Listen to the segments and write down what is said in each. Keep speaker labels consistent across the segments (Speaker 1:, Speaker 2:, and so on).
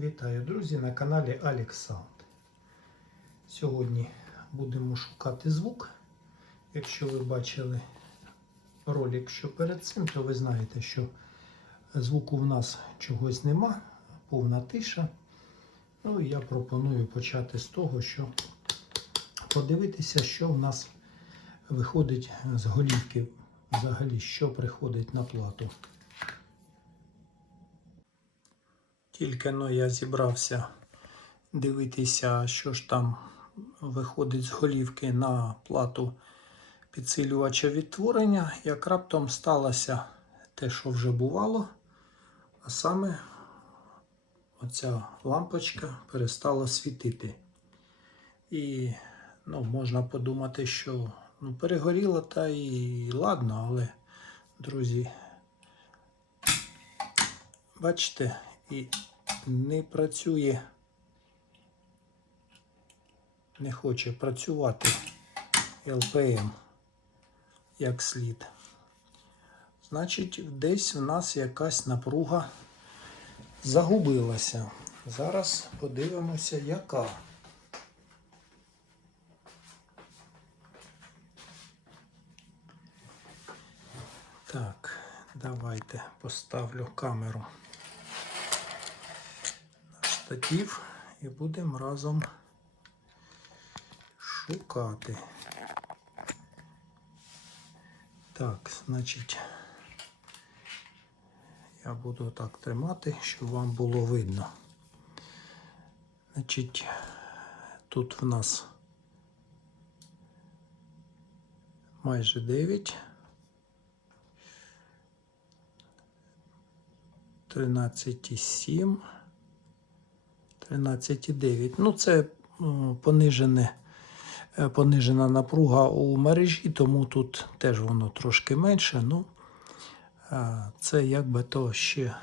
Speaker 1: Вітаю, друзі, на каналі Sound. Сьогодні будемо шукати звук. Якщо ви бачили ролик, що перед цим, то ви знаєте, що звуку в нас чогось нема, повна тиша. Ну і я пропоную почати з того, що подивитися, що в нас виходить з голівки, взагалі, що приходить на плату. Тільки но я зібрався дивитися, що ж там виходить з голівки на плату підсилювача відтворення, як раптом сталося те, що вже бувало, а саме оця лампочка перестала світити. І ну, можна подумати, що ну, перегоріло та і ладно, але, друзі, бачите, і не працює, не хоче працювати ЛПМ як слід. Значить, десь в нас якась напруга загубилася. Зараз подивимося, яка. Так, давайте поставлю камеру на штатів і будемо разом шукати. Так, значить, я буду так тримати, щоб вам було видно. Значить, тут в нас майже 9. 13,7, 13,9. Ну, це понижене, е, понижена напруга у мережі, тому тут теж воно трошки менше. Ну, це якби то ще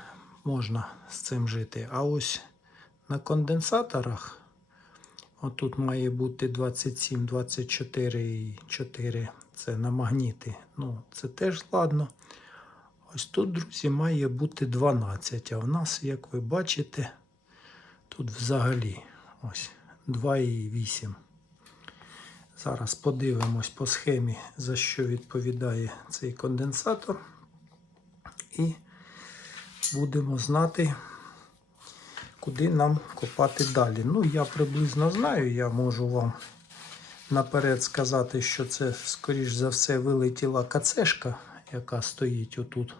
Speaker 1: можна з цим жити. А ось на конденсаторах, отут має бути 27, 24 і 4. Це на магніти. Ну, це теж ладно. Ось тут, друзі, має бути 12. А в нас, як ви бачите, тут взагалі ось 2,8. Зараз подивимось по схемі, за що відповідає цей конденсатор. І будемо знати, куди нам копати далі. Ну, я приблизно знаю, я можу вам наперед сказати, що це, скоріш за все, вилетіла кацешка яка стоїть отут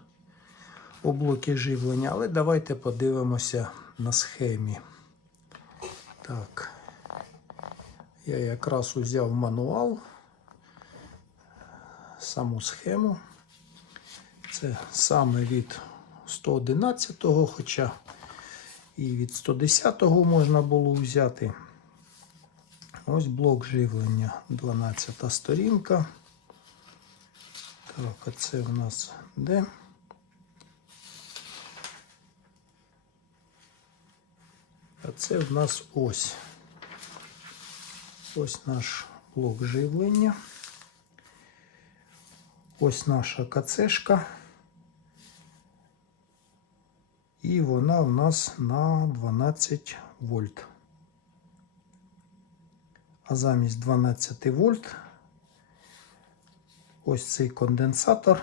Speaker 1: у блокі живлення. Але давайте подивимося на схемі. Так, я якраз узяв мануал, саму схему. Це саме від 111-го, хоча і від 110-го можна було взяти. Ось блок живлення, 12 сторінка. Так, а це в нас де? Це в нас ось. Ось наш блок живлення. Ось наша кацешка. І вона в нас на 12 вольт. А замість 12 вольт ось цей конденсатор.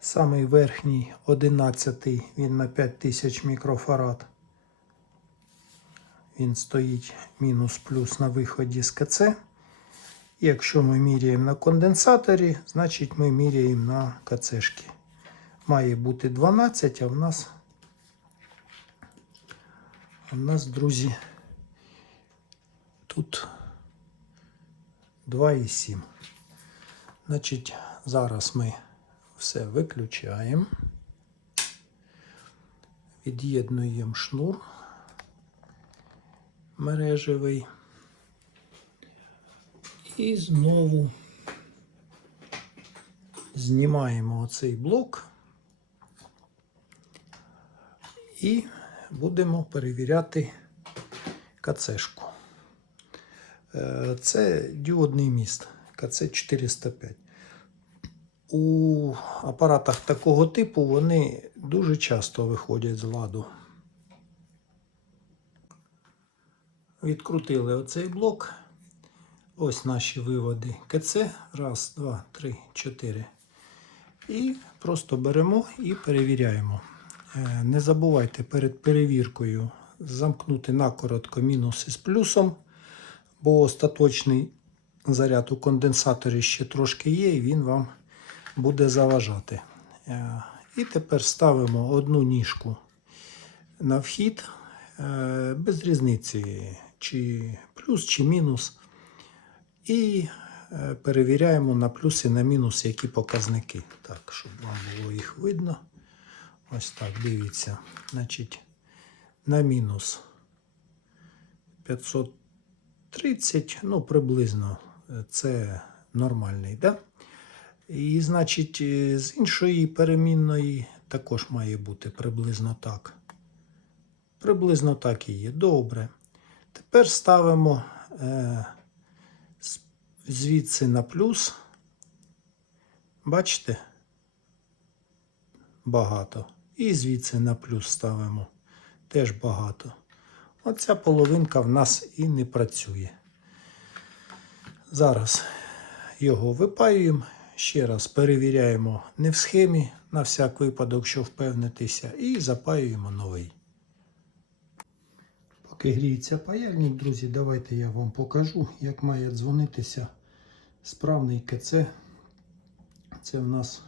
Speaker 1: Самий верхній 11 він на 5000 мікрофарад. Він стоїть мінус-плюс на виході з КЦ. І якщо ми міряємо на конденсаторі, значить ми міряємо на КЦшки. Має бути 12, а в нас, в нас, друзі, тут 2,7. Значить, зараз ми все виключаємо, від'єднуємо шнур мережевий і знову знімаємо оцей блок і будемо перевіряти кацешку. Е, Це діодний міст КЦ-405. У апаратах такого типу вони дуже часто виходять з ладу. Відкрутили оцей блок. Ось наші виводи КЦ. Раз, два, три, чотири. І просто беремо і перевіряємо. Е, Не забувайте перед перевіркою замкнути накоротко мінуси з плюсом, бо остаточний заряд у конденсаторі ще трошки є, і він вам буде заважати. Е, І тепер ставимо одну ніжку на вхід, е, без різниці, чи плюс, чи мінус. І е, перевіряємо на плюс і на мінус, які показники. Так, щоб вам було їх видно. Ось так, дивіться. Значить, на мінус 530, ну, приблизно е, це нормальний, да? І, значить, е, з іншої перемінної також має бути приблизно так. Приблизно так і є. Добре. Тепер ставимо е, звідси на плюс. Бачите? Багато. І звідси на плюс ставимо. Теж багато. Оця половинка в нас і не працює. Зараз його випаюємо. Ще раз перевіряємо не в схемі, на всяк випадок, що впевнитися, і запаюємо новий. Поки гріється паяльник, друзі, давайте я вам покажу, як має дзвонитися справний КЦ. Це в нас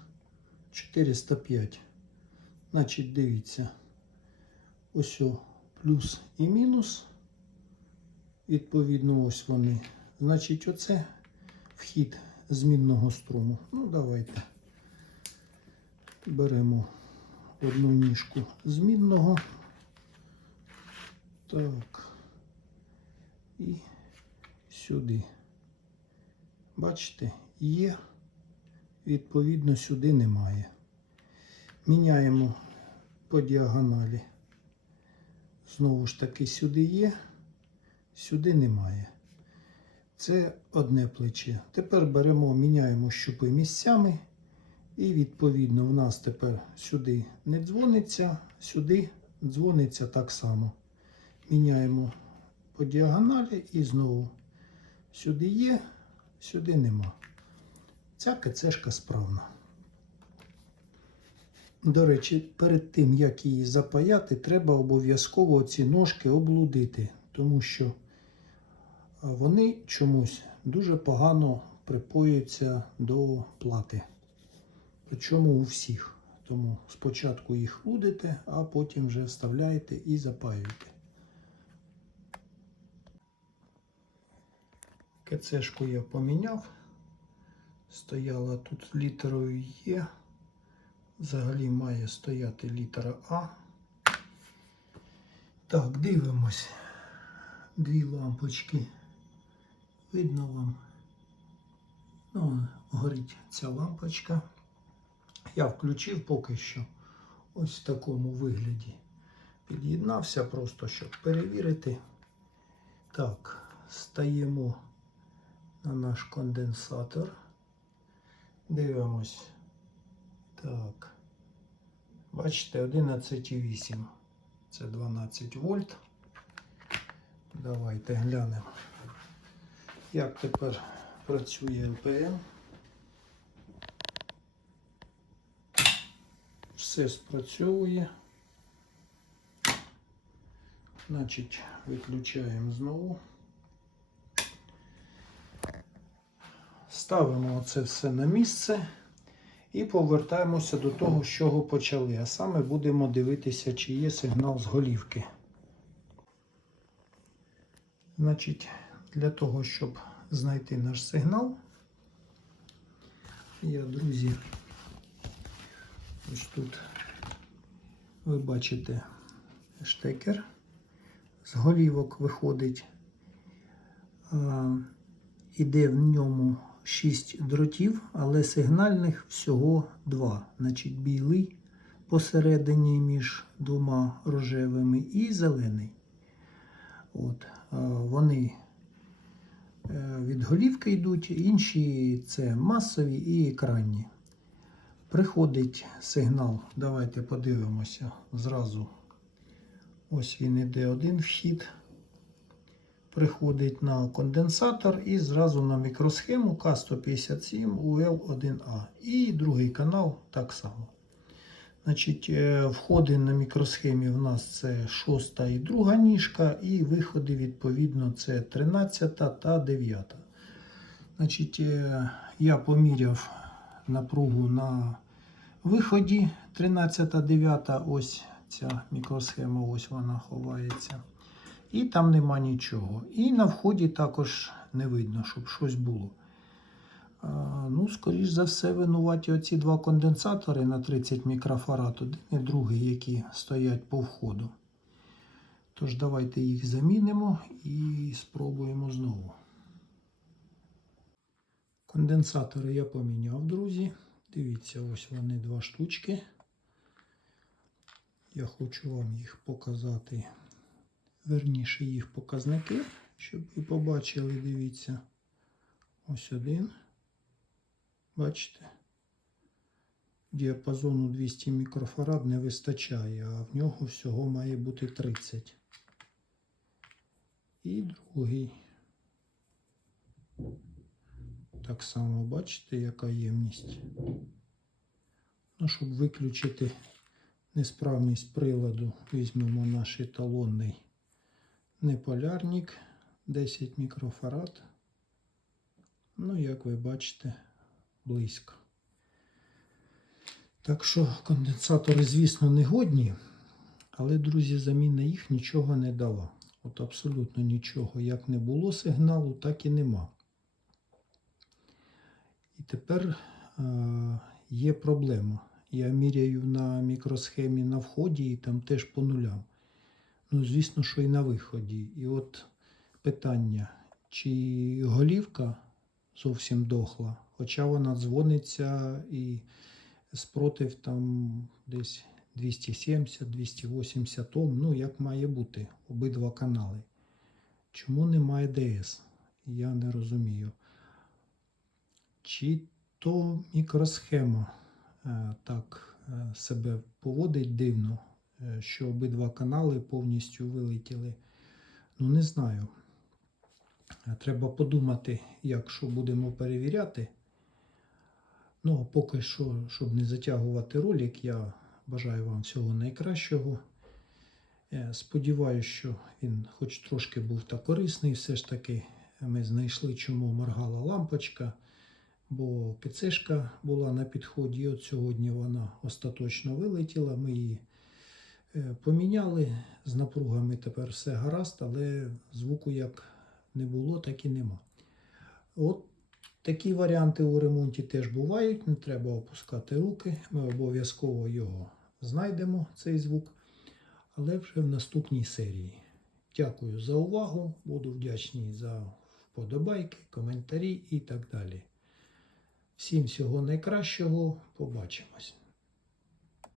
Speaker 1: 405. Значить, дивіться. Ось плюс і мінус. Відповідно, ось вони. Значить, оце вхід змінного струму. Ну, давайте беремо одну ніжку змінного. Так. І сюди. Бачите, є. Відповідно, сюди немає. Міняємо по діагоналі. Знову ж таки, сюди є, сюди немає. Це одне плече. Тепер беремо, міняємо щупи місцями. І відповідно в нас тепер сюди не дзвониться, сюди дзвониться так само. Міняємо по діагоналі і знову сюди є, сюди нема. Ця кецешка справна. До речі, перед тим, як її запаяти, треба обов'язково ці ножки облудити, тому що вони чомусь дуже погано припоюються до плати. Причому у всіх. Тому спочатку їх лудите, а потім вже вставляєте і запаюєте. КЦшку я поміняв. Стояла тут літерою Є. Взагалі має стояти літера А. Так, дивимось. Дві лампочки. Видно вам. Ну, горить ця лампочка. Я включив поки що ось в такому вигляді. Під'єднався просто, щоб перевірити. Так, стаємо на наш конденсатор. Дивимось. Так. Бачите, 11,8. Це 12 вольт. Давайте глянемо, як тепер працює ЛПМ. Все спрацьовує. Значить, виключаємо знову. Ставимо це все на місце і повертаємося до того, з чого почали. А саме будемо дивитися, чи є сигнал з голівки. Значить, для того, щоб знайти наш сигнал, я, друзі, ось тут ви бачите штекер. З голівок виходить. Іде в ньому 6 дротів, але сигнальних всього 2. Значить, білий посередині між двома рожевими і зелений. От, вони е, від голівки йдуть, інші це масові і екранні. Приходить сигнал. Давайте подивимося зразу. Ось він іде один вхід. Приходить на конденсатор і зразу на мікросхему К157 УЛ1А. І другий канал так само. Значить, е, входи на мікросхемі в нас це шоста і друга ніжка, і виходи, відповідно, це 13 та 9. Значить, е, я поміряв напругу на виході 13 9 ось ця мікросхема, ось вона ховається. І там нема нічого. І на вході також не видно, щоб щось було. Ну, скоріш за все, винуваті оці два конденсатори на 30 мікрофарад, один і другий, які стоять по входу. Тож давайте їх замінимо і спробуємо знову. Конденсатори я поміняв, друзі. Дивіться, ось вони два штучки. Я хочу вам їх показати, верніше їх показники, щоб ви побачили, дивіться. Ось один. Бачите? Діапазону 200 мікрофарад не вистачає, а в нього всього має бути 30. І другий. Так само бачите, яка ємність. Ну, щоб виключити несправність приладу, візьмемо наш еталонний неполярник 10 мікрофарад. Ну, як ви бачите, близько. Так що конденсатори, звісно, не годні, але, друзі, заміна їх нічого не дала. От абсолютно нічого. Як не було сигналу, так і нема. І тепер е, є проблема. Я міряю на мікросхемі на вході і там теж по нулям. Ну, звісно, що і на виході. І от питання, чи голівка зовсім дохла, хоча вона дзвониться і спротив там десь 270-280 Ом, ну як має бути обидва канали. Чому немає ДС? Я не розумію. Чи то мікросхема е, так е, себе поводить дивно, що обидва канали повністю вилетіли. Ну, не знаю. Е, Треба подумати, як що будемо перевіряти. Ну, а поки що, щоб не затягувати ролик, я бажаю вам всього найкращого. Е, Сподіваюсь, що він хоч трошки був та корисний. Все ж таки ми знайшли, чому моргала лампочка, бо ПЦшка була на підході. І от сьогодні вона остаточно вилетіла. Ми її е, поміняли. З напругами тепер все гаразд, але звуку як не було, так і нема. От такі варіанти у ремонті теж бувають. Не треба опускати руки. Ми обов'язково його знайдемо, цей звук, але вже в наступній серії. Дякую за увагу. Буду вдячний за вподобайки, коментарі і так далі. Всім всього найкращого. Побачимось.